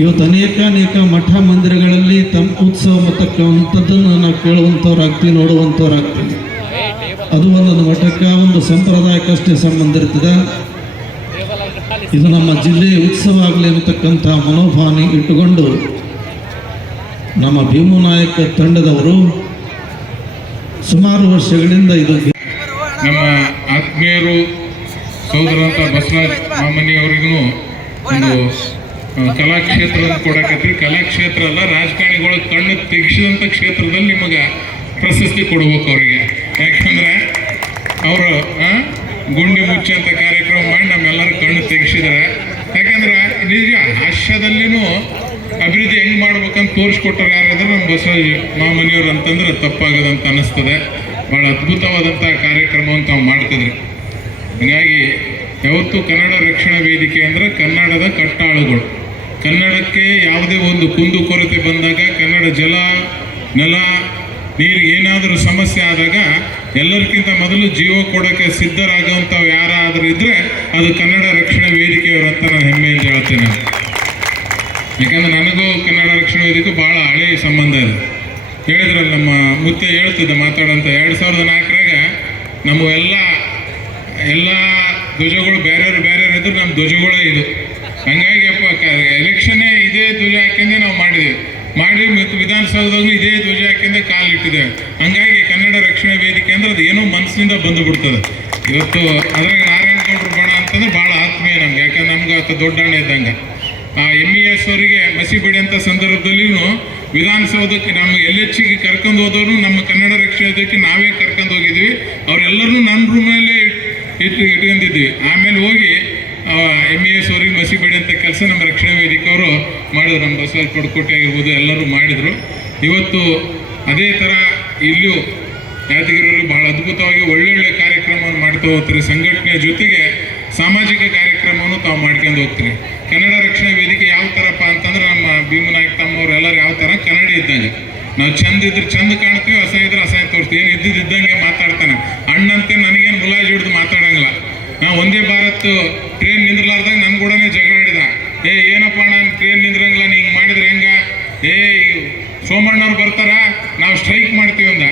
ಇವತ್ತು ಅನೇಕ ಅನೇಕ ಮಠ ಮಂದಿರಗಳಲ್ಲಿ ತಮ್ಮ ಉತ್ಸವ ಮತ್ತಕ್ಕಂಥದ್ದನ್ನು ನಾವು ಕೇಳುವಂಥವ್ರಾಗ್ತೀವಿ ನೋಡುವಂಥವ್ರಾಗ್ತೀವಿ ಅದು ಒಂದೊಂದು ಮಠಕ್ಕೆ ಒಂದು ಸಂಪ್ರದಾಯಕ್ಕಷ್ಟೇ ಸಂಬಂಧ ಇರ್ತದೆ ಇದು ನಮ್ಮ ಜಿಲ್ಲೆಯ ಉತ್ಸವ ಆಗಲಿ ಅನ್ನತಕ್ಕಂಥ ಮನೋಭಾವನೆ ಇಟ್ಟುಕೊಂಡು ನಮ್ಮ ಭೀಮನಾಯಕ ತಂಡದವರು ಸುಮಾರು ವರ್ಷಗಳಿಂದ ಇದು ನಮ್ಮ ಆತ್ಮೀಯರು ಸೋದರಂತ ಬಸವರಾಜ್ ಮಾಮನಿ ಅವರಿಗೂ ಒಂದು ಆ, ಕೊಡಕತಿ ಕಲಾಕ್ಷೇತ್ರ ಅಲ್ಲ ರಾಜಕಾರಣಿಗಳ ಕಣ್ಣು ತೆಗೆಸಿದಂಥ ಕ್ಷೇತ್ರದಲ್ಲಿ ನಿಮಗೆ ಪ್ರಶಸ್ತಿ ಕೊಡ್ಬೇಕು ಅವರಿಗೆ. ಯಾಕಂದ್ರೆ ಅವರು ಗುಂಡಿ ಮುಚ್ಚಂತ ಕಾರ್ಯಕ್ರಮ ಮಾಡಿ ನಮ್ಮೆಲ್ಲರೂ ಕಣ್ಣು ತೆಗಿಸಿದಾರೆ. ಯಾಕಂದ್ರೆ ನಿಜ ಹಾಸ್ಯದಲ್ಲಿನೂ ಅಭಿವೃದ್ಧಿ ಹೆಂಗ್ ಮಾಡ್ಬೇಕಂತ ತೋರಿಸ್ಕೊಟ್ಟಾರ ಯಾರಾದ್ರೆ ನಮ್ಮ ಬಸವರಾಜ್ ಮಾಮನಿಯವ್ರು ಅಂತಂದ್ರೆ ತಪ್ಪಾಗದಂತ ಅನಿಸ್ತದೆ. ಬಹಳ ಅದ್ಭುತವಾದಂಥ ಕಾರ್ಯಕ್ರಮವನ್ನು ತಾವು ಮಾಡ್ತಿದ್ರಿ. ಹೀಗಾಗಿ ಯಾವತ್ತು ಕನ್ನಡ ರಕ್ಷಣಾ ವೇದಿಕೆ ಅಂದರೆ ಕನ್ನಡದ ಕಟ್ಟಾಳುಗಳು. ಕನ್ನಡಕ್ಕೆ ಯಾವುದೇ ಒಂದು ಕುಂದು ಕೊರತೆ ಬಂದಾಗ, ಕನ್ನಡ ಜಲ, ನೆಲ, ನೀರು ಏನಾದರೂ ಸಮಸ್ಯೆ ಆದಾಗ ಎಲ್ಲರಿಗಿಂತ ಮೊದಲು ಜೀವ ಕೊಡೋಕ್ಕೆ ಸಿದ್ಧರಾಗುವಂಥವು ಯಾರಾದರೂ ಇದ್ದರೆ ಅದು ಕನ್ನಡ ರಕ್ಷಣಾ ವೇದಿಕೆಯವರು ಅಂತ ನಾನು ಹೆಮ್ಮೆಯಿಂದ ಹೇಳ್ತೇನೆ. ಯಾಕಂದರೆ ನನಗೂ ಕನ್ನಡ ರಕ್ಷಣಾ ವೇದಿಕೆ ಭಾಳ ಹಳೆಯ ಸಂಬಂಧ ಇದೆ. ಹೇಳಿದ್ರಲ್ಲ ನಮ್ಮ ಮುತ್ತೆ ಹೇಳ್ತಿದ್ದೆ ಮಾತಾಡೋಂಥ, ಎರಡು ಸಾವಿರದ ನಾಲ್ಕರಾಗ ನಮ್ಮ ಎಲ್ಲ ಎಲ್ಲ ಧ್ವಜಗಳು ಬೇರೆಯವ್ರು ಬೇರೆಯವ್ರು ಇದ್ರೆ ನಮ್ಮ ಧ್ವಜಗಳೇ ಇದು. ಹಂಗಾಗಿ ಎಲೆಕ್ಷನ್ನೇ ಇದೇ ಧ್ವಜ ಹಾಕಿಂದೆ ನಾವು ಮಾಡಿದೆವು ಮಾಡಿ ಮತ್ತು ವಿಧಾನಸೌಧದಲ್ಲೂ ಇದೇ ಧ್ವಜ ಹಾಕಿಂದೆ ಕಾಲಿಟ್ಟಿದ್ದೇವೆ ಹಂಗಾಗಿ ಕನ್ನಡ ರಕ್ಷಣಾ ವೇದಿಕೆ ಅಂದ್ರೆ ಅದು ಏನೋ ಮನಸ್ಸಿಂದ ಬಂದು ಬಿಡ್ತದೆ. ಇವತ್ತು ಅದ್ರಾಗ ನಾರಾಯಣಗೌಡರು ಬಣ ಅಂತಂದ್ರೆ ಭಾಳ ಆತ್ಮೀಯ ನಮ್ಗೆ, ಯಾಕಂದ್ರೆ ನಮ್ಗೆ ಅತ್ತ ದೊಡ್ಡ ಅಣ್ಣ ಇದ್ದಂಗೆ. ಆ ಎಂ ಇ ಎಸ್ ಅವರಿಗೆ ಮಸಿ ಬಡಿಯಂಥ ಸಂದರ್ಭದಲ್ಲಿಯೂ ವಿಧಾನಸೌಧಕ್ಕೆ ನಮ್ಮ ಎಲ್ ಎಚ್ಗೆ ಕರ್ಕೊಂಡು ಹೋದವರು ನಮ್ಮ ಕನ್ನಡ ರಕ್ಷಣೆದಕ್ಕೆ ನಾವೇ ಕರ್ಕೊಂಡು ಹೋಗಿದ್ವಿ. ಅವರೆಲ್ಲರೂ ನನ್ನ ರೂಮಲ್ಲೇ ಇಟ್ಟು ಇಟ್ಕೊಂಡಿದ್ವಿ ಆಮೇಲೆ ಹೋಗಿ ಎಂ ಇ ಎಸ್ ಅವ್ರಿಗೆ ಮಸಿ ಅಂತ ಕೆಲಸ ನಮ್ಮ ರಕ್ಷಣಾ ವೇದಿಕೆ ಅವರು ಮಾಡಿದ್ರು. ನಮ್ಮ ಬಸವರಾಜ್ ಪಡ್ಕೋಟೆ ಆಗಿರ್ಬೋದು, ಎಲ್ಲರೂ ಮಾಡಿದರು. ಇವತ್ತು ಅದೇ ಥರ ಇಲ್ಲೂ ಯಾದಗಿರಿಯಲ್ಲಿ ಬಹಳ ಅದ್ಭುತವಾಗಿ ಒಳ್ಳೊಳ್ಳೆ ಕಾರ್ಯಕ್ರಮವನ್ನು ಮಾಡ್ತಾ ಹೋಗ್ತೀರಿ. ಸಂಘಟನೆಯ ಜೊತೆಗೆ ಸಾಮಾಜಿಕ ಕಾರ್ಯಕ್ರಮವನ್ನು ತಾವು ಮಾಡ್ಕೊಂಡು ಹೋಗ್ತೀರಿ. ಕನ್ನಡ ರಕ್ಷಣಾ ವೇದಿಕೆ ಯಾವ ಥರಪ್ಪ ಅಂತಂದ್ರೆ ನಮ್ಮ ಭೀಮನಾಯಕ್ ತಮ್ಮವ್ರು ಎಲ್ಲರೂ ಯಾವ ಥರ ಕನ್ನಡ ಇದ್ದಂಗೆ. ನಾವು ಚಂದ ಇದ್ರೆ ಚಂದ ಕಾಣ್ತೀವಿ, ಅಸಹ್ಯ ಇದ್ರೆ ಅಸಹ್ಯ ತೋರ್ತೀವಿ. ಏನು ಇದ್ದಿದ್ದಂಗೆ ಮಾತಾಡ್ತಾನೆ. ಅಣ್ಣಂತೆ ನನಗೇನು ಮುಲಾಜಿ ಹಿಡಿದು ಮಾತಾಡಂಗಿಲ್ಲ. ನಾ ಒಂದೇ ಭಾರತ್ ಟ್ರೈನ್ ನಿಂದ್ರಲಾರ್ದಾಗ ನನ್ನ ಕೂಡ ಜಗಳ ಹಿಡಿದ ಏ, ಏನಪ್ಪ ನಾನು ಟ್ರೈನ್ ನಿಂದ್ರಂಗಿಲ್ಲ, ನೀ ಹಿಂಗೆ ಮಾಡಿದ್ರೆ ಹೆಂಗ? ಏ ಸೋಮಣ್ಣವ್ರು ಬರ್ತಾರ? ನಾವು ಸ್ಟ್ರೈಕ್ ಮಾಡ್ತೀವಿ ಅಂದ.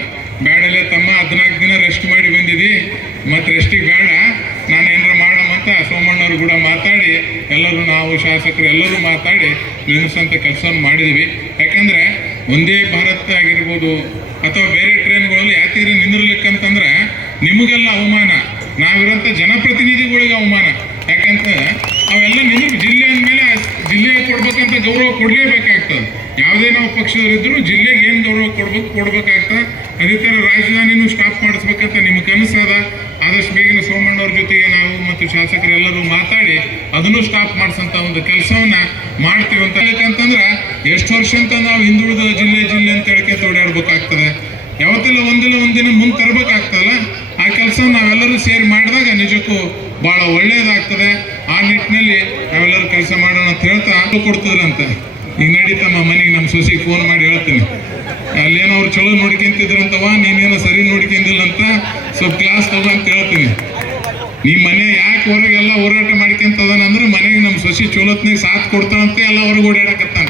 ಬ್ಯಾಡಲ್ಲೇ ತಮ್ಮ, ಹದಿನಾಲ್ಕು ದಿನ ರೆಸ್ಟ್ ಮಾಡಿ ಬಂದಿದ್ದಿ ಮತ್ತು ರೆಸ್ಟಿಗೆ ಬೇಡ ನಾನು ಏನಾರ ಮಾಡಮಂತ ಸೋಮಣ್ಣವ್ರು ಕೂಡ ಮಾತಾಡಿ, ಎಲ್ಲರೂ ನಾವು ಶಾಸಕರು ಎಲ್ಲರೂ ಮಾತಾಡಿ ನಿಲ್ಲಿಸೋಂಥ ಕೆಲಸ ಮಾಡಿದ್ವಿ. ಯಾಕಂದರೆ ಒಂದೇ ಭಾರತ್ ಆಗಿರ್ಬೋದು ಅಥವಾ ಬೇರೆ ಟ್ರೈನ್ಗಳಲ್ಲಿ ಯಾತಿದ್ರೆ ನಿಂದಿರ್ಲಿಕ್ಕಂತಂದ್ರೆ ನಿಮಗೆಲ್ಲ ಅವಮಾನ. ನಾವಿರೋಂಥ ಜನಪ್ರತಿನಿಧಿಗಳಿಗೆ ಅವಮಾನ. ಯಾಕಂತ ಅವೆಲ್ಲ ನಿಮಗೆ ಜಿಲ್ಲೆ ಅಂದಮೇಲೆ ಜಿಲ್ಲೆಗೆ ಕೊಡ್ಬೇಕಂತ ಗೌರವ ಕೊಡಲೇಬೇಕಾಗ್ತದೆ. ಯಾವುದೇ ನಾವು ಪಕ್ಷದವರಿದ್ದರೂ ಜಿಲ್ಲೆಗೆ ಏನು ಗೌರವ ಕೊಡ್ಬೇಕು, ಕೊಡ್ಬೇಕಾಗ್ತದೆ. ಅದೇ ಥರ ರಾಜಧಾನಿನೂ ಸ್ಟಾಪ್ ಮಾಡಿಸ್ಬೇಕಂತ ನಿಮ್ಗೆ ಕನಸದ ಆದಷ್ಟು ಬೇಗನೆ ಸೋಮಣ್ಣವ್ರ ಜೊತೆಗೆ ನಾವು ಮತ್ತು ಶಾಸಕರೆಲ್ಲರೂ ಮಾತಾಡಿ ಅದನ್ನು ಸ್ಟಾಪ್ ಮಾಡಿಸೋಂಥ ಒಂದು ಕೆಲಸವನ್ನ ಮಾಡ್ತೀವಿ ಅಂತ ಯಾಕಂತಂದ್ರೆ ಎಷ್ಟು ವರ್ಷ ಅಂತ ನಾವು ಹಿಂದುಳಿದ ಜಿಲ್ಲೆ ಜಿಲ್ಲೆ ಅಂತ ಹೇಳ್ಕೊಂತ ಓಡಾಡ್ಬೇಕಾಗ್ತದೆ ಯಾವತ್ತಿಲ್ಲ ಒಂದಿಲ್ಲ ಒಂದಿನ ಮುಂದೆ ತರಬೇಕಾಗ್ತದಲ್ಲ? ಆ ಕೆಲಸ ನಾವೆಲ್ಲರೂ ಸೇರಿ ಮಾಡಿದಾಗ ನಿಜಕ್ಕೂ ಬಹಳ ಒಳ್ಳೆಯದಾಗ್ತದೆ ಆ ನಿಟ್ಟಿನಲ್ಲಿ ನಾವೆಲ್ಲರೂ ಕೆಲಸ ಮಾಡೋಣ ಅಂತ ಹೇಳ್ತಾ ಕೊಡ್ತದ್ರಂತೆ. ಈಗ ನಡೀತಮ್ಮ ಮನೆಗೆ ನಮ್ಮ ಸೊಸಿಗೆ ಫೋನ್ ಮಾಡಿ ಹೇಳ್ತೀನಿ. ಅಲ್ಲೇನೋ ಅವ್ರು ಚಲೋ ನೋಡ್ಕೊಂತಿದ್ರಂತವ ನೀನೇನೋ ಸರಿ ನೋಡ್ಕೊಂಡಿಲ್ಲ ಅಂತ ಸ್ವಲ್ಪ ಕ್ಲಾಸ್ ತಗೋ ಅಂತ ಹೇಳ್ತೀನಿ. ನಿಮ್ಮ ಮನೆ ಯಾಕೆ ಹೊರಗೆಲ್ಲ ಹೋರಾಟ ಮಾಡ್ಕೊಂತದಾನ ಅಂದ್ರೆ ಮನೆಗೆ ನಮ್ಮ ಸೊಸಿ ಚಲೋತ್ನಾಗ ಸಾಥ್ ಕೊಡ್ತಾನಂತ ಎಲ್ಲ ಹೊರಗೆ ಓಡಾಡಕತ್ತಾನ.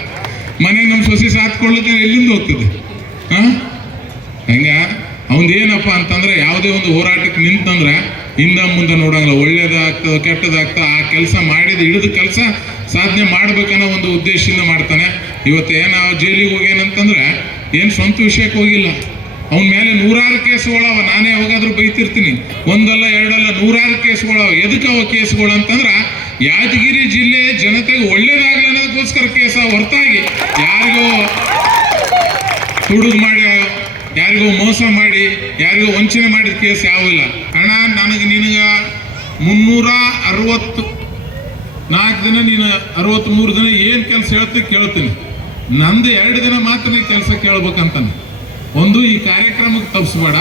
ಮನೆಗೆ ನಮ್ಮ ಸೊಸಿ ಸಾಥ್ ಕೊಡ್ಲಿಕ್ಕೆ ಎಲ್ಲಿಂದ ಹೋಗ್ತದೆ? ಹಾ ಹಂಗ? ಏನಪ್ಪ ಅಂತಂದ್ರೆ ಯಾವುದೇ ಒಂದು ಹೋರಾಟಕ್ಕೆ ನಿಂತಂದ್ರೆ ಹಿಂದ ಮುಂದೆ ನೋಡಂಗಿಲ್ಲ. ಒಳ್ಳೇದಾಗ್ತದೆ ಕೆಟ್ಟದಾಗ್ತದೆ ಆ ಕೆಲಸ ಮಾಡಿದ ಹಿಡಿದ ಕೆಲಸ ಸಾಧನೆ ಮಾಡ್ಬೇಕನ್ನೋ ಒಂದು ಉದ್ದೇಶದಿಂದ ಮಾಡ್ತಾನೆ. ಇವತ್ತು ಏನು ಜೈಲಿಗೆ ಹೋಗ್ಯಾನಂತಂದ್ರೆ ಏನು ಸ್ವಂತ ವಿಷಯಕ್ಕೆ ಹೋಗಿಲ್ಲ. ಅವನ ಮೇಲೆ ನೂರಾರು ಕೇಸುಗಳವ, ನಾನೇ ಯಾವಾಗಾದ್ರೂ ಬೈತಿರ್ತೀನಿ. ಒಂದಲ್ಲ, ಎರಡಲ್ಲ, ನೂರಾರು ಕೇಸುಗಳವ. ಎದಕ್ಕೆ ಅವ ಕೇಸುಗಳು ಅಂತಂದ್ರೆ ಯಾದಗಿರಿ ಜಿಲ್ಲೆ ಜನತೆಗೆ ಒಳ್ಳೇದಾಗಲಿ ಅನ್ನೋದಕ್ಕೋಸ್ಕರ ಕೇಸ ಹೊರತಾಗಿ ಯಾರಿಗೋ ತುಡುಗು ಮಾಡಿ ಯಾರಿಗೋ ಮೋಸ ಮಾಡಿ, ಯಾರಿಗೂ ವಂಚನೆ ಮಾಡಿದ ಕೇಸ್ ಯಾವಿಲ್ಲ ಅಣ್ಣ, ನನಗೆ ನಿನಗ ಮುನ್ನೂರ ಅರವತ್ತು, ನಾಲ್ಕು ದಿನ ನೀನು ಅರವತ್ತ್ಮೂರು ದಿನ ಏನು ಕೆಲಸ ಹೇಳ್ತಿ ಕೇಳ್ತೀನಿ. ನಂದು ಎರಡು ದಿನ ಮಾತ್ರ ಕೆಲಸ ಕೇಳ್ಬೇಕಂತಾನೆ. ಒಂದು, ಈ ಕಾರ್ಯಕ್ರಮಕ್ಕೆ ತಪ್ಸ್ಬೇಡ.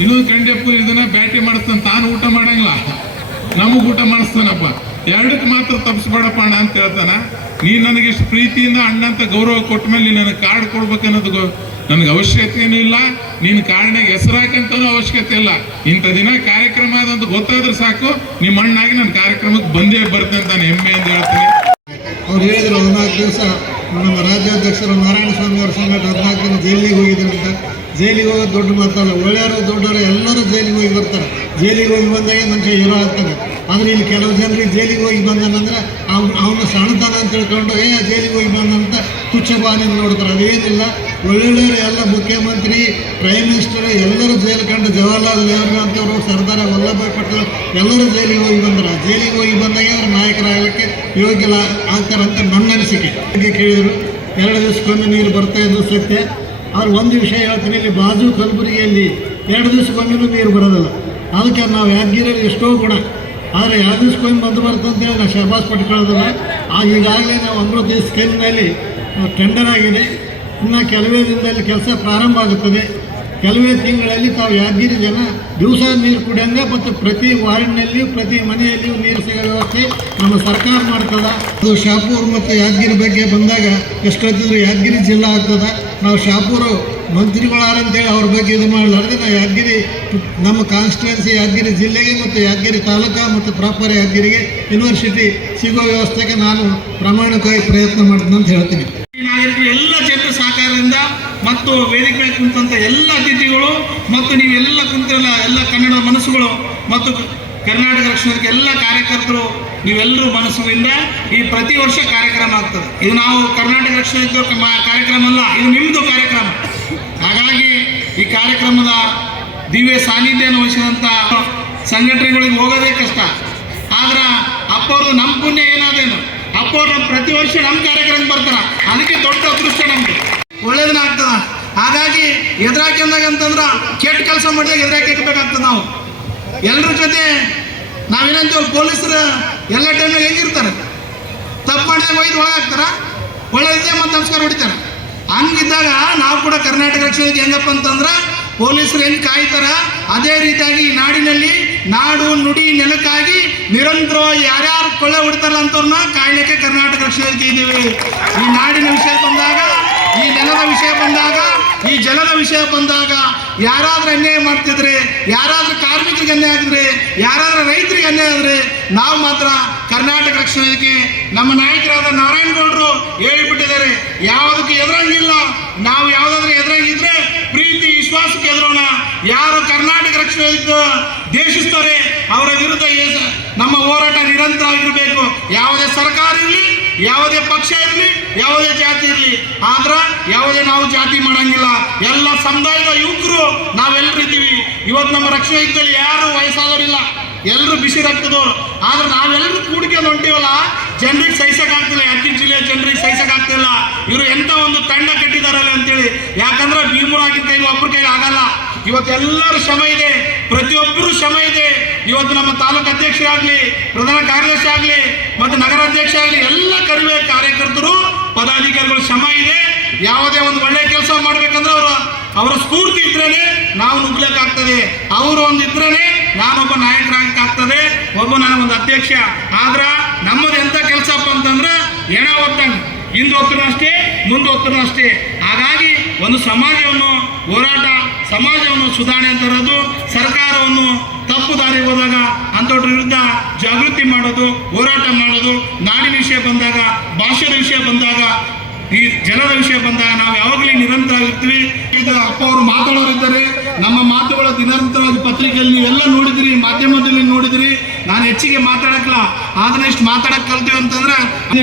ಇನ್ನೊಂದು ಕಂಡೆಪ್ಪು ಇದನ್ನ ಬ್ಯಾಟಿ ಮಾಡಿಸ್ತಾನೆ, ತಾನು ಊಟ ಮಾಡಂಗಿಲ್ಲ. ನಮಗೆ ಊಟ ಮಾಡಿಸ್ತಾನಪ್ಪ. ಎರಡಕ್ಕೆ ಮಾತ್ರ ತಪ್ಪಿಸ್ಬೇಡಪ್ಪ ಅಣ್ಣ ಅಂತ ಹೇಳ್ತಾನ. ನೀ ನನಗೆ ಇಷ್ಟು ಪ್ರೀತಿಯಿಂದ ಅಣ್ಣ ಅಂತ ಗೌರವ ಕೊಟ್ಟ ಮೇಲೆ ನೀನು ನನಗೆ ಕಾರ್ಡ್ ಕೊಡ್ಬೇಕನ್ನೋದು ನನಗೆ ಅವಶ್ಯಕತೆ ಏನೂ ಇಲ್ಲ, ನೀನು ಹೆಸರು ಹೆಸರಾಕಂತನೂ ಅವಶ್ಯಕತೆ ಇಲ್ಲ. ಇಂಥ ದಿನ ಕಾರ್ಯಕ್ರಮ ಅದಂತ ಗೊತ್ತಾದ್ರೆ ಸಾಕು ನಿಮ್ಮ ಅಣ್ಣಾಗಿ ನನ್ನ ಕಾರ್ಯಕ್ರಮಕ್ಕೆ ಬಂದೇ ಬರ್ತೇನೆ ನಾನು ಹೆಮ್ಮೆ ಅಂತ ಹೇಳ್ತೀನಿ. ಅವ್ರು ಹೇಳಿದ್ರು, ಹದಿನಾಲ್ಕು ದಿವಸ ನಮ್ಮ ರಾಜ್ಯಾಧ್ಯಕ್ಷರು ನಾರಾಯಣ ಸ್ವಾಮಿ ಅವರ ಸಂಘಟ ಹದಿನಾಲ್ಕು ದಿನ ಜೈಲಿಗೆ ಹೋಗಿದ್ರು ಅಂತ. ಜೈಲಿಗೆ ಹೋಗೋದು ದೊಡ್ಡ ಮಾತಲ್ಲ, ಒಳ್ಳೆಯವರು ದೊಡ್ಡವರು ಎಲ್ಲರೂ ಜೈಲಿಗೆ ಹೋಗಿ ಬರ್ತಾರೆ. ಜೈಲಿಗೆ ಹೋಗಿ ಬಂದಾಗ ಮನುಷ್ಯ ಹೀರೋ ಆಗ್ತಾನೆ ಆದರೆ ಇಲ್ಲಿ ಕೆಲವು ಜನರಿಗೆ ಜೈಲಿಗೆ ಹೋಗಿ ಬಂದನಂದ್ರೆ ಅವ್ನು ಅವನು ಸಣ್ಣತನ ಅಂತ ತಿಳ್ಕೊಂಡು, ಏ, ಜೈಲಿಗೆ ಹೋಗಿ ಬಂದಂತ ತುಚ್ಛ ಭಾವನೆ ನೋಡ್ತಾರೆ, ಅದೇನಿಲ್ಲ. ಒಳ್ಳೊಳ್ಳೆಯವರು ಎಲ್ಲ ಮುಖ್ಯಮಂತ್ರಿ ಪ್ರೈಮ್ ಮಿನಿಸ್ಟರ್ ಎಲ್ಲರೂ ಜೈಲು ಕಂಡು ಜವಾಹರ್ಲಾಲ್ ನೆಹರು ಅಂತವರು ಸರ್ದಾರ ವಲ್ಲಭಾಯ್ ಪಟೇಲ್ ಎಲ್ಲರೂ ಜೈಲಿಗೆ ಹೋಗಿ ಬಂದರು. ಜೈಲಿಗೆ ಹೋಗಿ ಬಂದಾಗ ಅವರು ನಾಯಕರಾಗಲಿಕ್ಕೆ ಯೋಗ್ಯ ಆಗ್ತಾರಂತ ನನ್ನ ಅನಿಸಿಕೆ. ಬಗ್ಗೆ ಕೇಳಿದರು. ಎರಡು ದಿವಸಕ್ಕೊಮ್ಮೆ ನೀರು ಬರ್ತಾ ಇದ್ದು ಸತ್ಯ. ಅವ್ರು ಒಂದು ವಿಷಯ ಹೇಳ್ತೀನಿ, ಇಲ್ಲಿ ಬಾಜು ಕಲಬುರಗಿಯಲ್ಲಿ ಎರಡು ದಿವಸಕ್ಕೊಮ್ಮೆನೂ ನೀರು ಬರೋದಿಲ್ಲ. ಅದಕ್ಕೆ ನಾವು ಯಾದಗಿರಿಯಲ್ಲಿ ಎಷ್ಟೋ ಗುಣ ಆದರೆ ಎರಡು ದಿವಸಕ್ಕೊಮ್ಮೆ ಬಂದು ಬರ್ತಂತೇಳಿ ನಾವು ಶಹಬಾಸ್ ಪಟ್ಕೊಳ್ಳೋದಿಲ್ಲ ಈಗಾಗಲೇ ನಾವು ಅಮೃತ ಸ್ಕೀಮ್ನಲ್ಲಿ ಟೆಂಡರ್ ಆಗಿದೆ. ಇನ್ನು ಕೆಲವೇ ದಿನದಲ್ಲಿ ಕೆಲಸ ಪ್ರಾರಂಭ ಆಗುತ್ತದೆ. ಕೆಲವೇ ತಿಂಗಳಲ್ಲಿ ತಾವು ಯಾದಗಿರಿ ಜನ ದಿವಸ ನೀರು ಕುಡಿಯಂಗೆ ಮತ್ತು ಪ್ರತಿ ವಾರ್ಡ್ನಲ್ಲಿಯೂ, ಪ್ರತಿ ಮನೆಯಲ್ಲಿಯೂ ನೀರು ಸಿಗೋ ವ್ಯವಸ್ಥೆ ನಮ್ಮ ಸರ್ಕಾರ ಮಾಡ್ತದ. ಅದು ಶಾಪೂರ್ ಮತ್ತು ಯಾದಗಿರಿ ಬಗ್ಗೆ ಬಂದಾಗ ಎಷ್ಟೊತ್ತಿದ್ರು ಯಾದಗಿರಿ ಜಿಲ್ಲಾ ಆಗ್ತದ. ನಾವು ಶಾಪೂರು ಮಂತ್ರಿಗಳಾರಂತೇಳಿ ಅವ್ರ ಬಗ್ಗೆ ಇದು ಮಾಡಲಾರ್ದೆ ನಾವು ಯಾದಗಿರಿ ನಮ್ಮ ಕಾನ್ಸ್ಟಿಟ್ಯೂನ್ಸಿ ಯಾದಗಿರಿ ಜಿಲ್ಲೆಗೆ ಮತ್ತು ಯಾದಗಿರಿ ತಾಲೂಕಾ ಮತ್ತು ಪ್ರಾಪರ್ ಯಾದಗಿರಿಗೆ ಯೂನಿವರ್ಸಿಟಿ ಸಿಗೋ ವ್ಯವಸ್ಥೆಗೆ ನಾನು ಪ್ರಾಮಾಣಿಕವಾಗಿ ಪ್ರಯತ್ನ ಮಾಡ್ತೀನಿ ಅಂತ ಹೇಳ್ತೀನಿ ಈ ನಾಗರಿಕರು ಎಲ್ಲ ಜನರ ಸಹಕಾರದಿಂದ ಮತ್ತು ವೇದಿಕೆ ಮೇಲೆ ಎಲ್ಲ ಅತಿಥಿಗಳು ಮತ್ತು ನೀವೆಲ್ಲ ಕುಂತಿರಲ್ಲ ಎಲ್ಲ ಕನ್ನಡ ಮನಸ್ಸುಗಳು ಮತ್ತು ಕರ್ನಾಟಕ ರಕ್ಷಣೆ ಎಲ್ಲ ಕಾರ್ಯಕರ್ತರು, ನೀವೆಲ್ಲರೂ ಮನಸ್ಸಿನಿಂದ ಈ ಪ್ರತಿ ವರ್ಷ ಕಾರ್ಯಕ್ರಮ ಆಗ್ತದೆ. ಇದು ನಾವು ಕರ್ನಾಟಕ ರಕ್ಷಣೆ ಕಾರ್ಯಕ್ರಮ ಅಲ್ಲ, ಇದು ನಿಮ್ಮದು ಕಾರ್ಯಕ್ರಮ. ಹಾಗಾಗಿ ಈ ಕಾರ್ಯಕ್ರಮದ ದಿವ್ಯ ಸಾನ್ನಿಧ್ಯನ ವಹಿಸಿದಂಥ ಸಂಘಟನೆಗಳಿಗೆ ಹೋಗೋದೇ ಕಷ್ಟ. ಆದ್ರೆ ಅಪ್ಪವ್ರದ್ದು ನಮ್ಮ ಪುಣ್ಯ ಏನಾದೇನು ಅಪ್ಪವ್ರು ಪ್ರತಿ ವರ್ಷ ನಮ್ಮ ಕಾರ್ಯಕ್ರಮಕ್ಕೆ ಬರ್ತಾರ. ಅದಕ್ಕೆ ದೊಡ್ಡ ಅದೃಷ್ಟ ನಮ್ಗೆ. ಒಳ್ಳೇದನ್ನ ಆಗ್ತದ. ಹಾಗಾಗಿ ಎದುರಾಕೊಂಡಾಗ ಅಂತಂದ್ರ ಕೆಟ್ಟ ಕೆಲಸ ಮಾಡಿದಾಗ ಎದುರಾಕಬೇಕಾಗ್ತದೆ ನಾವು. ಎಲ್ಲರ ಜೊತೆ ನಾವೇನಂತೀವಿ ಪೊಲೀಸರು ಎಲ್ಲ ಟೈಮ್ನಾಗ ಹೆಂಗಿರ್ತಾರೆ? ತಪ್ಪು ಮಾಡಿದಾಗ ಒಯ್ದು ಒಳಗಾಗ್ತಾರ ಒಳ್ಳೆದಿದೆ ಮತ್ತು ನಮಸ್ಕಾರ ಹೊಡಿತಾರೆ. ಹಂಗಿದ್ದಾಗ ನಾವು ಕೂಡ ಕರ್ನಾಟಕ ರಕ್ಷಣೆಗೆ ಹೆಂಗಪ್ಪ ಅಂತಂದ್ರೆ ಪೊಲೀಸರು ಹೆಂಗೆ ಕಾಯ್ತಾರ, ಅದೇ ರೀತಿಯಾಗಿ ಈ ನಾಡಿನಲ್ಲಿ ನಾಡು, ನುಡಿ, ನೆಲಕ್ಕಾಗಿ ನಿರಂತರವಾಗಿ ಯಾರ್ಯಾರು ಕೊಳ್ಳೆ ಹೊಡಿತಾರಲ್ಲ ಅಂತವ್ರನ್ನ ಕಾಯ್ಲಿಕ್ಕೆ ಕರ್ನಾಟಕ ರಕ್ಷಣೆ ಇದ್ದೀವಿ. ಈ ನಾಡಿನ ವಿಷಯ ಬಂದಾಗ ಈ ನೆಲದ ವಿಷಯ ಬಂದಾಗ, ಈ ಜಲದ ವಿಷಯ ಬಂದಾಗ ಯಾರಾದ್ರೂ ಅನ್ಯಾಯ ಮಾಡ್ತಿದ್ರೆ, ಯಾರಾದ್ರೂ ಕಾರ್ಮಿಕರಿಗೆ ಅನ್ಯಾಯ ಆಗಿದ್ರೆ ಯಾರಾದ್ರೂ ರೈತರಿಗೆ ಅನ್ಯಾಯ ಆದ್ರೆ ನಾವು ಮಾತ್ರ ಕರ್ನಾಟಕ ರಕ್ಷಣೆಗೆ ನಮ್ಮ ನಾಯಕರಾದ ನಾರಾಯಣ ಗೌಡರು ಹೇಳಿಬಿಟ್ಟಿದ್ದಾರೆ. ಯಾವುದಕ್ಕೆ ಎದುರಂಗಿಲ್ಲ ನಾವು ಯಾವುದಾದ್ರೂ ಎದುರಂಗಿದ್ರೆ ಪ್ರೀತಿ, ವಿಶ್ವಾಸಕ್ಕೆ ಎದುರೋಣ. ಯಾರು ಕರ್ನಾಟಕ ರಕ್ಷಣೆ ದೇಶಿಸ್ತಾರೆ, ಅವರ ವಿರುದ್ಧ ನಮ್ಮ ಹೋರಾಟ ನಿರಂತರ ಆಗಿರಬೇಕು ಯಾವುದೇ ಸರ್ಕಾರ ಇರಲಿ ಯಾವುದೇ ಪಕ್ಷ ಇರಲಿ, ಯಾವುದೇ ಜಾತಿ ಇರಲಿ, ಆದ್ರೆ ಯಾವುದೇ ನಾವು ಜಾತಿ ಮಾಡಂಗಿಲ್ಲ. ಎಲ್ಲ ಸಮುದಾಯದ ಯುವಕರು ನಾವೆಲ್ಲರೂ ಇದ್ದೀವಿ. ಇವತ್ತು ನಮ್ಮ ರಕ್ಷಣೆ ಇದ್ದಲ್ಲಿ ಯಾರು ವಯಸ್ಸಾದವರಿಲ್ಲ ಎಲ್ಲರೂ ಬಿಸಿ ರಕ್ತದವ್ರು. ಆದ್ರೆ ನಾವೆಲ್ಲರೂ ಕೂಡಿಕೊಂಡು ಹೊಂಟಿವಲ್ಲ, ಜನರಿಗೆ ಸಹಿಸಕ್ಕಾಗ್ತಿಲ್ಲ ಯಾದಗಿರಿ ಜಿಲ್ಲೆಯ ಜನರಿಗೆ ಸಹಿಸಕ್ಕಾಗ್ತಿಲ್ಲ ಇವರು ಎಂಥ ಒಂದು ತಂಡ ಕಟ್ಟಿದಾರಲ್ಲ ಅಂತೇಳಿ. ಯಾಕಂದ್ರೆ ಭೀಮರಾಗಿದ್ದ ಕೈಲಿ ಒಬ್ಬರ ಕೈಲಿ ಆಗಲ್ಲ. ಇವತ್ತು ಎಲ್ಲರ ಶ್ರಮ ಇದೆ. ಪ್ರತಿಯೊಬ್ಬರೂ ಶ್ರಮ ಇದೆ. ಇವತ್ತು ನಮ್ಮ ತಾಲೂಕು ಅಧ್ಯಕ್ಷರಾಗ್ಲಿ, ಪ್ರಧಾನ ಕಾರ್ಯದರ್ಶಿ ಆಗ್ಲಿ, ಮತ್ತು ನಗರ ಅಧ್ಯಕ್ಷ ಆಗಲಿ, ಎಲ್ಲ ಕರಿವೆ ಕಾರ್ಯಕರ್ತರು, ಪದಾಧಿಕಾರಿಗಳು ಶ್ರಮ ಇದೆ. ಯಾವುದೇ ಒಂದು ಒಳ್ಳೆ ಕೆಲಸ ಮಾಡ್ಬೇಕಂದ್ರೆ ಅವರ ಅವರ ಸ್ಫೂರ್ತಿ ಇದ್ರೇನೆ ನಾವು ನುಗ್ಲಕ್ಕಾಗ್ತದೆ ಅವರು ಒಂದು ಇದ್ರೇನೆ ನಾನೊಬ್ಬ ನಾಯಕರಾಗಕ್ಕಾಗ್ತದೆ. ಒಬ್ಬ ನಾನು ಒಂದು ಅಧ್ಯಕ್ಷ. ಆದ್ರ ನಮ್ಮದು ಎಂಥ ಕೆಲಸಪ್ಪ ಅಂತಂದ್ರೆ ಹೆಣ ಒತ್ತಾನೆ ಹಿಂದೆ ಅಷ್ಟೇ, ಮುಂದೆ ಅಷ್ಟೇ. ಹಾಗಾಗಿ ಒಂದು ಸಮಾಜವನ್ನು ಹೋರಾಟ ಸಮಾಜವನ್ನು ಸುಧಾರಣೆ ಅಂತ ಇರೋದು, ಸರ್ಕಾರವನ್ನು ತಪ್ಪು ದಾರಿ ಹೋದಾಗ ಅಂಥವ್ರ ವಿರುದ್ಧ ಜಾಗೃತಿ ಮಾಡೋದು, ಹೋರಾಟ ಮಾಡೋದು, ನಾಡಿನ ವಿಷಯ ಬಂದಾಗ ಭಾಷೆಯ ವಿಷಯ ಬಂದಾಗ, ಈ ಜನರ ವಿಷಯ ಬಂದಾಗ ನಾವು ಯಾವಾಗಲೂ ನಿರಂತರವಾಗಿರ್ತೀವಿ. ಈಗ ಅಪ್ಪ ಅವರು ಮಾತಾಡೋರಿದ್ದಾರೆ ನಮ್ಮ ಮಾತುಗಳ ನಿರಂತರವಾಗಿ ಪತ್ರಿಕೆಯಲ್ಲಿ ನೀವೆಲ್ಲ ನೋಡಿದಿರಿ, ಮಾಧ್ಯಮದಲ್ಲಿ ನೋಡಿದಿರಿ. ನಾನು ಹೆಚ್ಚಿಗೆ ಮಾತಾಡಕ್ಲ ಆದ್ರೆ ಇಷ್ಟು ಮಾತಾಡಕ್ ಕಲ್ತೀವಿ ಅಂತಂದ್ರೆ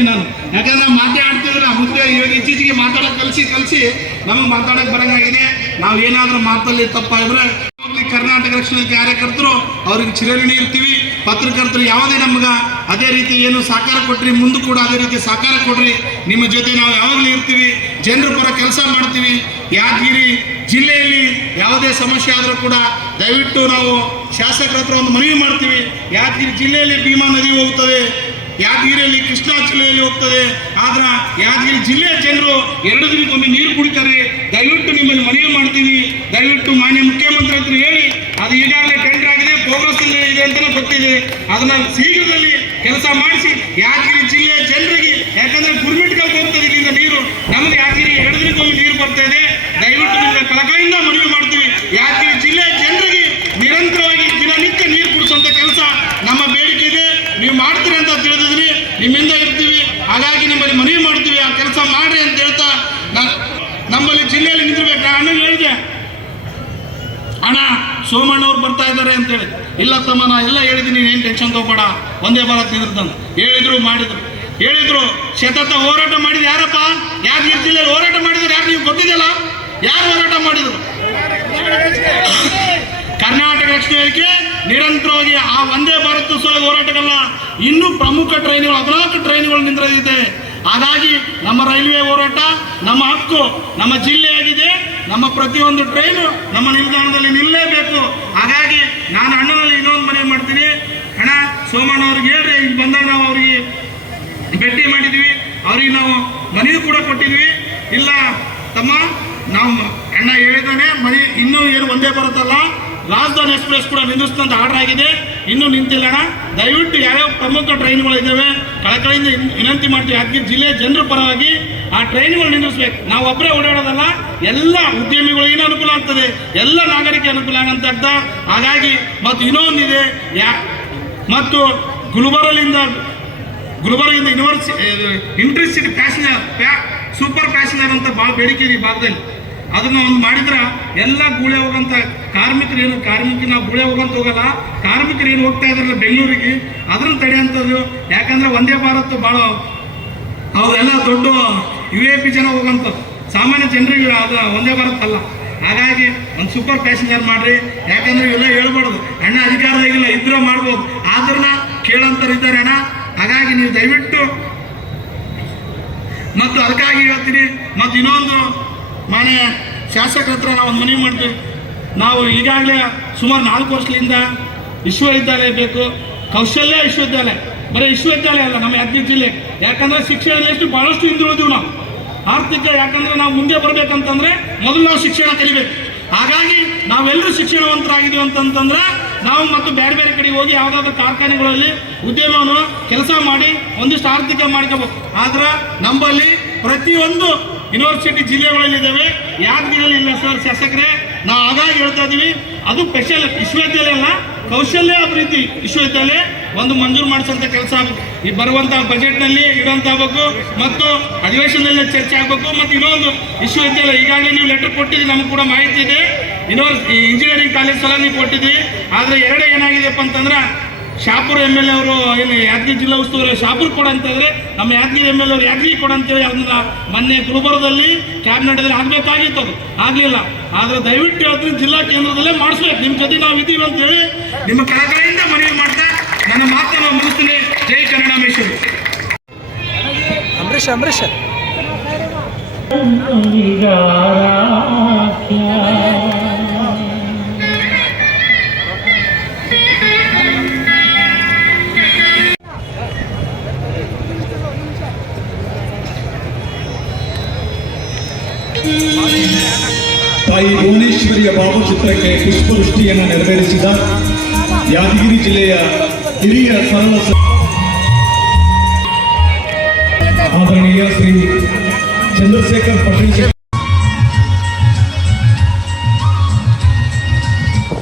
ನಾನು. ಯಾಕಂದ್ರೆ ಮಾತಾಡ್ತಿದ್ರೆ ಮುಂದೆ ಇವಾಗ ಇತ್ತೀಚೆಗೆ ಮಾತಾಡಕ್ ಕಲಿಸಿ ಕಲಿಸಿ ನಮಗೆ ಮಾತಾಡಕ್ ಬರಂಗಾಗಿದೆ. ನಾವು ಏನಾದರೂ ಮಾತಲ್ಲಿ ತಪ್ಪಾದ್ರೆ ಕರ್ನಾಟಕ ರಕ್ಷಣೆ ಕಾರ್ಯಕರ್ತರು ಅವ್ರಿಗೆ ಚಿರಋಣಿ ಇರ್ತೀವಿ. ಪತ್ರಕರ್ತರು ಯಾವುದೇ ನಮ್ಗೆ ಅದೇ ರೀತಿ ಏನು ಸಹಕಾರ ಕೊಟ್ರಿ, ಮುಂದೆ ಕೂಡ ಅದೇ ರೀತಿ ಸಹಕಾರ ಕೊಡ್ರಿ. ನಿಮ್ಮ ಜೊತೆ ನಾವು ಯಾವಾಗಲೂ ಇರ್ತೀವಿ. ಜನರ ಪರ ಕೆಲಸ ಮಾಡ್ತೀವಿ. ಯಾದಗಿರಿ ಜಿಲ್ಲೆಯಲ್ಲಿ ಯಾವುದೇ ಸಮಸ್ಯೆ ಆದರೂ ಕೂಡ ದಯವಿಟ್ಟು ನಾವು ಶಾಸಕರ ಹತ್ರ ಒಂದು ಮನವಿ ಮಾಡ್ತೀವಿ. ಯಾದಗಿರಿ ಜಿಲ್ಲೆಯಲ್ಲಿ ಭೀಮಾ ನದಿ ಹೋಗ್ತದೆ. ಯಾದಗಿರಿಯಲ್ಲಿ ಕೃಷ್ಣಾ ಜಿಲ್ಲೆಯಲ್ಲಿ ಹೋಗ್ತದೆ. ಆದ್ರೆ ಯಾದಗಿರಿ ಜಿಲ್ಲೆಯ ಜನರು ಎರಡು ದಿನಕ್ಕೊಮ್ಮೆ ನೀರು ಕುಡಿತಾರೆ. ದಯವಿಟ್ಟು ನಿಮ್ಮಲ್ಲಿ ಮನವಿ ಮಾಡ್ತೀವಿ ದಯವಿಟ್ಟು ಮಾನ್ಯ ಮುಖ್ಯಮಂತ್ರಿ ಹತ್ರ ಹೇಳಿ, ಅದು ಈಗಾಗಲೇ ಟೆಂಡರ್ ಆಗಿದೆ ಪ್ರೋಗ್ರೆಸ್ ಇದೆ ಅಂತಲೇ ಗೊತ್ತಿದೆ. ಅದನ್ನ ಶೀಘ್ರದಲ್ಲಿ ಕೆಲಸ ಮಾಡಿಸಿ ಯಾದಗಿರಿ ಜಿಲ್ಲೆಯ ಜನರಿಗೆ, ಯಾಕಂದ್ರೆ ಗುರ್ಮಿಟ್ಗಳಿಗೆ ಹೋಗ್ತದೆ ಇಲ್ಲಿಂದ ನೀರು. ನಮಗೆ ಯಾದಗಿರಿ ಎರಡು ದಿನಕ್ಕೊಮ್ಮೆ ನೀರು ಬರ್ತಾ ಇದೆ. ದಯವಿಟ್ಟು ನಿಮಗೆ ಕಳಕಳಿಯಿಂದ ಮನವಿ ಮಾಡ್ತೀವಿ. ಯಾದಗಿರಿ ಜಿಲ್ಲೆಯ ಜನರಿಗೆ ನಿರಂತರವಾಗಿ ದಿನನಿತ್ಯ ನೀರು ಕುಡಿಸುವಂತ ಕೆಲಸ ನಮ್ಮ ಬೇಡಿಕೆ ಇದೆ ನೀವು ಮಾಡ್ತೀರಿ ಅಂತ ತಿಳಿದಿದ್ದೀನಿ ನಿಮ್ಮಿಂದ ಇರ್ತೀವಿ ನಿಮ್ಮಲ್ಲಿ ಮನವಿ ಮಾಡ್ತೀವಿ, ಆ ಕೆಲಸ ಮಾಡ್ರಿ ಅಂತ ಹೇಳ್ತಾ ನಮ್ಮಲ್ಲಿ ಜಿಲ್ಲೆಯಲ್ಲಿ ನಿಂತಿರ್ಬೇಕು. ಅಣ್ಣ ಹೇಳಿದೆ? ಅಣ್ಣ ಸೋಮಣ್ಣವ್ರು ಬರ್ತಾ ಇದ್ದಾರೆ ಅಂತೇಳಿ ಇಲ್ಲ ತಮ್ಮ, ನಾ ಎಲ್ಲ ಹೇಳಿದ್ದೀನಿ ಏನು ಟೆನ್ಷನ್ ತಗೋಬೇಡ. ಒಂದೇ ಭಾರತ್ ತಂದು ಹೇಳಿದ್ರು, ಮಾಡಿದ್ರು. ಹೇಳಿದ್ರು ಸತತ ಹೋರಾಟ ಮಾಡಿದ್ರು ಯಾರಪ್ಪ? ಯಾದಗಿರಿ ಜಿಲ್ಲೆಯಲ್ಲಿ ಹೋರಾಟ ಮಾಡಿದ್ರು, ಯಾರು ನೀವು ಗೊತ್ತಿದೆಯಲ್ಲ? ಯಾರು ಹೋರಾಟ ಮಾಡಿದ್ರು? ಕರ್ನಾಟಕ ರಕ್ಷಣೆ ಹೇಳಿಕೆ, ನಿರಂತರವಾಗಿ ಆ ಒಂದೇ ಭಾರತ ಹೋರಾಟಗಲ್ಲ ಇನ್ನೂ ಪ್ರಮುಖ ಟ್ರೈನ್ಗಳು ಹದಿನಾಲ್ಕು ಟ್ರೈನ್ಗಳು ನಿಂತಿದೆ ಹಾಗಾಗಿ ನಮ್ಮ ರೈಲ್ವೆ ಹೋರಾಟ, ನಮ್ಮ ಹಕ್ಕು ನಮ್ಮ ಜಿಲ್ಲೆಯಾಗಿದೆ. ನಮ್ಮ ಪ್ರತಿಯೊಂದು ಟ್ರೈನು ನಮ್ಮ ನಿಲ್ದಾಣದಲ್ಲಿ ನಿಲ್ಲಲೇಬೇಕು. ಹಾಗಾಗಿ ನಾನು ಅಣ್ಣನಲ್ಲಿ ಇನ್ನೊಂದು ಮನೆ ಮಾಡ್ತೀನಿ. ಅಣ್ಣ, ಸೋಮಣ್ಣ ಅವ್ರಿಗೆ ಹೇಳ್ರಿ, ಇಲ್ಲಿ ಬಂದಾಗ ನಾವು ಅವರಿಗೆ ಭೇಟಿ ಮಾಡಿದ್ವಿ. ಅವ್ರಿಗೆ ನಾವು ಮನೆಯೂ ಕೂಡ ಕೊಟ್ಟಿದ್ವಿ. ಇಲ್ಲ, ತಮ್ಮ ನಾವು ಅಣ್ಣ ಹೇಳಿದಾನೆ ಮನೆ ಇನ್ನೂ ಏನು ಒಂದೇ ಬರುತ್ತಲ್ಲ. ರಾಜಧಾನಿ ಎಕ್ಸ್ಪ್ರೆಸ್ ಕೂಡ ನಿಂದಿಸ್ತಂತ ಆರ್ಡರ್ ಆಗಿದೆ. ಇನ್ನೂ ನಿಂತಿಲ್ಲ ಅಣ್ಣ. ದಯವಿಟ್ಟು ಯಾವ್ಯಾವ ಪ್ರಮುಖ ಟ್ರೈನ್ಗಳು ಇದ್ದಾವೆ ಕಳಕಳಿಯಿಂದ ವಿನಂತಿ ಮಾಡ್ತೀವಿ. ಯಾದಗಿರಿ ಜಿಲ್ಲೆ ಜನರ ಪರವಾಗಿ ಆ ಟ್ರೈನ್ಗಳು ನಿಲ್ಲಿಸ್ಬೇಕು. ನಾವು ಒಬ್ಬರೇ ಓಡಾಡೋದಲ್ಲ, ಎಲ್ಲ ಉದ್ಯಮಿಗಳಿಗೂ ಅನುಕೂಲ ಆಗ್ತದೆ. ಎಲ್ಲ ನಾಗರಿಕ ಅನುಕೂಲ ಆಗಂತ ಹಾಗಾಗಿ ಮತ್ತು ಇನ್ನೊಂದಿದೆ, ಯಾ, ಮತ್ತು ಗುಲ್ಬರ್ಗಲಿಂದ ಗುಲ್ಬರ್ಗಿಂದ ಯೂನಿವರ್ಸಿ ಇಂಟ್ರೆಸ್ಟ್ ಪ್ಯಾಸೆಂಜರ್ ಪ್ಯಾ ಸೂಪರ್ ಪ್ಯಾಸೆಂಜರ್ ಅಂತ ಭಾಳ ಬೇಡಿಕೆ ಇದೆ ಈ ಭಾಗದಲ್ಲಿ. ಅದನ್ನ ಒಂದು ಮಾಡಿದ್ರೆ ಎಲ್ಲ ಗೂಳೆ ಹೋಗಂತ ಕಾರ್ಮಿಕರು ಏನು, ಕಾರ್ಮಿಕ ನಾವು ಗೂಳೆ ಹೋಗಂತ ಹೋಗಲ್ಲ. ಕಾರ್ಮಿಕರು ಏನು ಹೋಗ್ತಾ ಇದಾರಲ್ಲ ಬೆಂಗಳೂರಿಗೆ ಅದನ್ನು ತಡೆಯಂಥದ್ದು ಯಾಕಂದ್ರೆ ಒಂದೇ ಭಾರತ್ ಭಾಳ ಅವರೆಲ್ಲ ದೊಡ್ಡ ಯು ಎ ಪಿ ಜನ ಹೋಗಂತ. ಸಾಮಾನ್ಯ ಜನರಿಗೆ ಅದು ಒಂದೇ ಭಾರತ್ ಅಲ್ಲ. ಹಾಗಾಗಿ ಒಂದು ಸೂಪರ್ ಪ್ಯಾಸೆಂಜರ್ ಮಾಡ್ರಿ. ಯಾಕಂದ್ರೆ ಇವೆಲ್ಲ ಹೇಳ್ಬಾರ್ದು. ಅಣ್ಣ ಅಧಿಕಾರದಾಗಿಲ್ಲ ಇದ್ರೆ ಮಾಡ್ಬೋದು. ಆದ್ರನ್ನ ಕೇಳಂತರು ಇದ್ದಾರೆ ಅಣ್ಣ. ಹಾಗಾಗಿ ನೀವು ದಯವಿಟ್ಟು, ಮತ್ತು ಅದಕ್ಕಾಗಿ ಹೇಳ್ತೀನಿ, ಮತ್ತು ಇನ್ನೊಂದು ಮಾನ್ಯ ಶಾಸಕರ ಹತ್ರ ನಾವು ಒಂದು ಮನವಿ ಮಾಡ್ತೀವಿ. ನಾವು ಈಗಾಗಲೇ ಸುಮಾರು ನಾಲ್ಕು ವರ್ಷದಿಂದ ವಿಶ್ವವಿದ್ಯಾಲಯ ಬೇಕು. ಕೌಶಲ್ಯ ವಿಶ್ವವಿದ್ಯಾಲಯ. ಬರೀ ವಿಶ್ವವಿದ್ಯಾಲಯ ಅಲ್ಲ, ನಮ್ಮ ಯಾದಗಿರಿ ಜಿಲ್ಲೆ. ಯಾಕಂದ್ರೆ ಶಿಕ್ಷಣ ಎಷ್ಟು ಬಹಳಷ್ಟು ಹಿಂದುಳಿದೀವಿ ನಾವು. ಆರ್ಥಿಕ, ಯಾಕಂದ್ರೆ ನಾವು ಮುಂದೆ ಬರಬೇಕಂತಂದ್ರೆ ಮೊದಲು ನಾವು ಶಿಕ್ಷಣ ಕಲಿಬೇಕು. ಹಾಗಾಗಿ ನಾವೆಲ್ಲರೂ ಶಿಕ್ಷಣವಂತರಾಗಿದ್ದೀವಿ ಅಂತಂತಂದ್ರೆ ನಾವು ಮತ್ತು ಬೇರೆ ಬೇರೆ ಕಡೆ ಹೋಗಿ ಯಾವುದಾದ್ರೂ ಕಾರ್ಖಾನೆಗಳಲ್ಲಿ ಉದ್ಯಮವನ್ನು ಕೆಲಸ ಮಾಡಿ ಒಂದಿಷ್ಟು ಆರ್ಥಿಕ ಮಾಡ್ಕೋಬೇಕು. ಆದ್ರೆ ನಮ್ಮಲ್ಲಿ ಪ್ರತಿಯೊಂದು ಯೂನಿವರ್ಸಿಟಿ ಜಿಲ್ಲೆಗಳಲ್ಲಿದ್ದಾವೆ. ಯಾದಗಿರಿಯಲ್ಲಿ ಇಲ್ಲ ಸರ್ ಶಾಸಕರೇ. ನಾವು ಹಾಗಾಗಿ ಹೇಳ್ತಾ ಇದೀವಿ ಅದು ಸ್ಪೆಷಲ್ ವಿಶ್ವವಿದ್ಯಾಲಯ ಅಲ್ಲ ಕೌಶಲ್ಯ ಅಭಿವೃದ್ಧಿ ವಿಶ್ವವಿದ್ಯಾಲಯ. ಒಂದು ಮಂಜೂರು ಮಾಡಿಸಂತ ಕೆಲಸ ಈ ಬರುವಂತಹ ಬಜೆಟ್ನಲ್ಲಿ ಇಡುವಂತ ಆಗಬೇಕು, ಮತ್ತು ಅಧಿವೇಶನದಲ್ಲಿ ಚರ್ಚೆ ಆಗಬೇಕು, ಮತ್ತು ಇನ್ನೊಂದು ವಿಶ್ವವಿದ್ಯಾಲಯ. ಈಗಾಗಲೇ ನೀವು ಲೆಟರ್ ಕೊಟ್ಟಿದ್ದೀವಿ ನಮ್ಗೆ ಕೂಡ ಮಾಹಿತಿ ಇದೆ. ಇನ್ನೊಂದು ಇಂಜಿನಿಯರಿಂಗ್ ಕಾಲೇಜ್ ಸಲ ನೀವು ಕೊಟ್ಟಿದ್ದೀವಿ ಆದರೆ ಎರಡೇ ಏನಾಗಿದೆಪ್ಪ ಅಂತಂದ್ರೆ ಶಾಪುರ್ ಎಂ ಎಲ್ ಎ ಅವರು ಏನು ಯಾದಗಿರಿ ಜಿಲ್ಲಾ ಉಸ್ತುವಾರಿ ಶಾಪುರ್ ಕೊಡ ಅಂತಂದ್ರೆ ನಮ್ಮ ಯಾದಗಿರಿ ಎಂ ಎಲ್ ಅವರು ಯಾದಗಿರಿ ಕೊಡ ಅಂತೇಳಿ ಅದನ್ನ ಮೊನ್ನೆ ಗುಲ್ಬರ್ಗದಲ್ಲಿ ಕ್ಯಾಬಿನೆಟ್ದಲ್ಲಿ ಆಗಬೇಕಾಗಿತ್ತು ಅದು. ಆಗಲಿಲ್ಲ. ಆದರೆ ದಯವಿಟ್ಟು ಹೇಳ್ತೀನಿ ಜಿಲ್ಲಾ ಕೇಂದ್ರದಲ್ಲೇ ಮಾಡಿಸ್ಬೇಕು. ನಿಮ್ಮ ಜೊತೆ ನಾವು ಇದ್ದೀವಿ ಅಂತೇಳಿ ನಿಮ್ಮ ಕಳಕಳಿಯಿಂದ ಮನವಿ ಮಾಡ್ತಾ ನನ್ನ ಮಾತನ್ನು ಮುಗಿಸ್ತೀನಿ. ಜೈ ಕನ್ನಡ ಮೈಸೂರು ಅಂಬರೀಷ್. ಅಂಬರೀಷ್. ತಾಯಿ ಭುವನೇಶ್ವರಿಯ ಭಾವಚಿತ್ರಕ್ಕೆ ಪುಷ್ಪವೃಷ್ಟಿಯನ್ನು ನೆರವೇರಿಸಿದ ಯಾದಗಿರಿ ಜಿಲ್ಲೆಯ ಹಿರಿಯ ಸರಳ ಆದರಣೀಯ ಶ್ರೀ ಚಂದ್ರಶೇಖರ್ ಪಟೇಲ್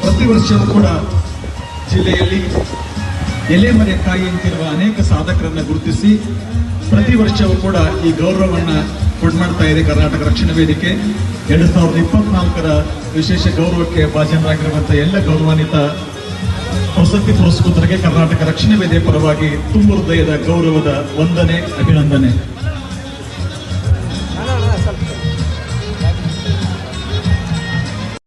ಪ್ರತಿ ವರ್ಷವೂ ಕೂಡ ಜಿಲ್ಲೆಯಲ್ಲಿ ಎಲೆಮರೆ ಕಾಯಿಯಂತಿರುವ ಅನೇಕ ಸಾಧಕರನ್ನು ಗುರುತಿಸಿ ಪ್ರತಿ ವರ್ಷವೂ ಕೂಡ ಈ ಗೌರವವನ್ನ ಕೊಡ್ಮಾಡ್ತಾ ಇದೆ. ಕರ್ನಾಟಕ ರಕ್ಷಣಾ ವೇದಿಕೆ ಎರಡು ಸಾವಿರದ ಇಪ್ಪತ್ನಾಲ್ಕರ ವಿಶೇಷ ಗೌರವಕ್ಕೆ ಭಾಜನರಾಗಿರುವಂತಹ ಎಲ್ಲ ಗೌರವಾನ್ವಿತ ಪ್ರಸಕ್ತಿ ಪುರಸ್ಕೃತರಿಗೆ ಕರ್ನಾಟಕ ರಕ್ಷಣಾ ವೇದಿಕೆ ಪರವಾಗಿ ತುಂಬ ಹೃದಯದ ಗೌರವದ ವಂದನೆ, ಅಭಿನಂದನೆ.